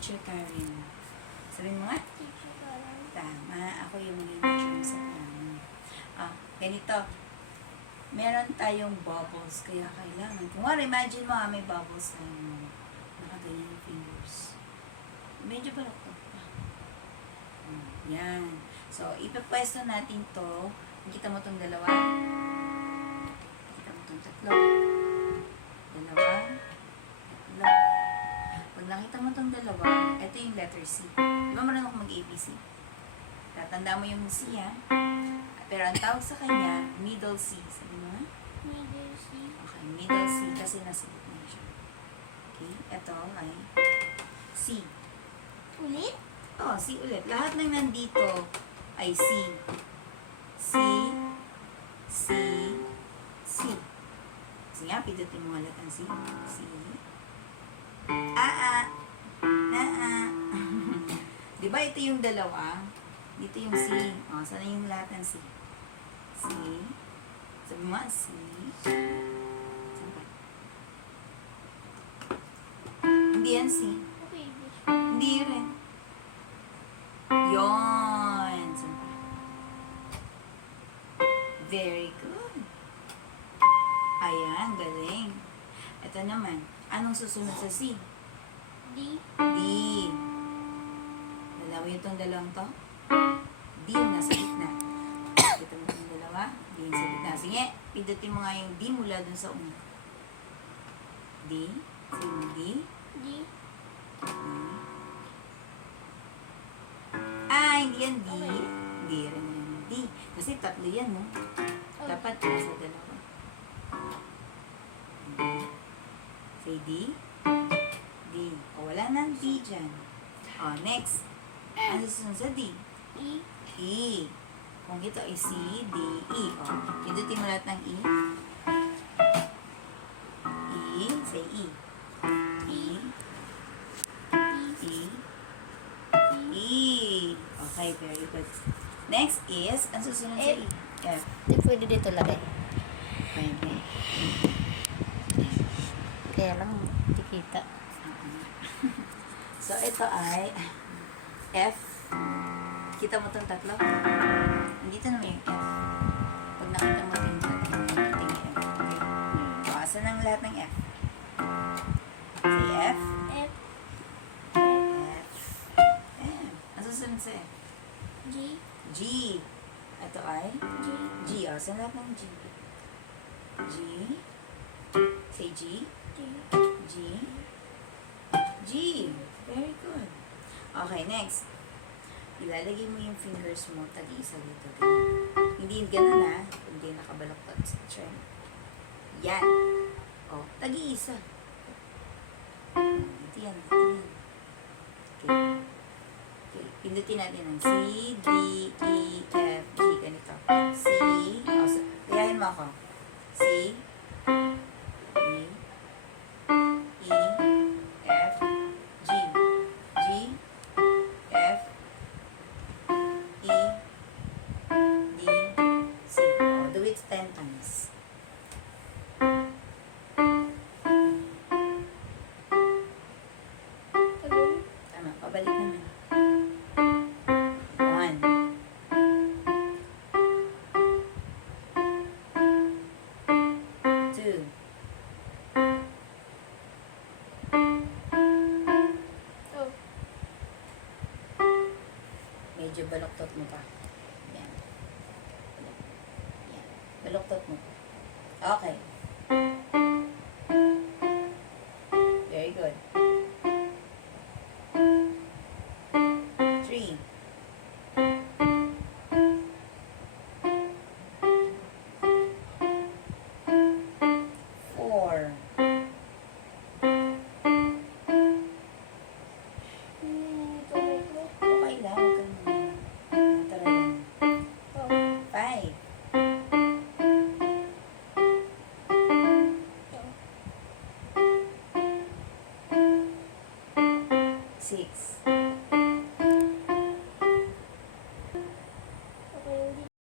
Teacher Karen. Sabihin mo nga. Teacher Karen. Tama. Ako yung maging teacher mo sa Karen. Ganito. Meron tayong bubbles. Kaya kailangan. Kung imagine mo may bubbles tayong nakaganyan yung fingers. Medyo balok-tok pa. Yan. So, ipapwesto natin to. Nakita mo tong dalawa. Nakita mo tong tatlo. Dalawa. Tatlo. Pag nakita mo tong dalawa, ito yung letter C. Di ba marunong ako mag-ABC? Tatanda mo yung C, ha? Pero ang tawag sa kanya, middle C. Sabi mo, ha? Middle C. Okay, middle C kasi nasa gitna siya. Okay, ito ay C. Ulit? Oh, C ulit. Lahat ng nandito ay C. C, C, C. Kasi nga, pindutin mo ulit ang C. C. Di ba ito yung dalawa? Dito yung C. O, sana yung lahat ng C. C. Sabi mo, C. Saan pa? Hindi yan C. Okay, this. Hindi rin. Yon. Saan pa? Very good. Ayan, galing. Ito naman. Anong susunod sa C? D. D. Dalawa yung itong dalawang to? D yung nasa gitna. Kita mo itong dalawa? D yung sa gitna. Sige, pindutin mo nga yung D mula dun sa una. D. Sige mo D. D. Hindi yan D. Okay. Hindi rin yan D. Kasi tatlo yan, no? Dapat nasa dalawa. D. Say D. D. O, wala nang D dyan. O, next. Ano susunod sa D? E. E. Kung ito ay C, D, E. O, pindutin mo lahat ng E. E. Say E. E. E. E. Okay, very good. Next is, ang susunod sa E. F. Di pwede dito lagay. Pwede. Kaya lang, hindi kita. So, ito ay F. Kita mo itong tatlo? Dito naman yung F. Pag nakita mo yung tatlo, ito yung F. Okay? So, asan ang lahat ng F? Say F. F. F. F. Ang susunod sa F? G. G. Ito ay G. G. O, asan lahat ng G? G. Say G. G. G. G. Very good. Okay, next. Ilalagay mo yung fingers mo tag-isa dito. Ganyan. Hindi ganun ha. Hindi nakabaloktot sa tren. Yan. O, tag-iisa. Dito yan, dito yan. Okay. Okay. Pindutin natin ang C, D, E, F, G. Ganito. C. O, kayahin mo ako. C. Tama, pabalik naman. 1. 2. Oh. Medyo baloktot mo pa. Yan. Yan. Baloktot mo pa. Okay. Very good. 3. 4. Okay lang. Huwag kang tara lang. 5. 6.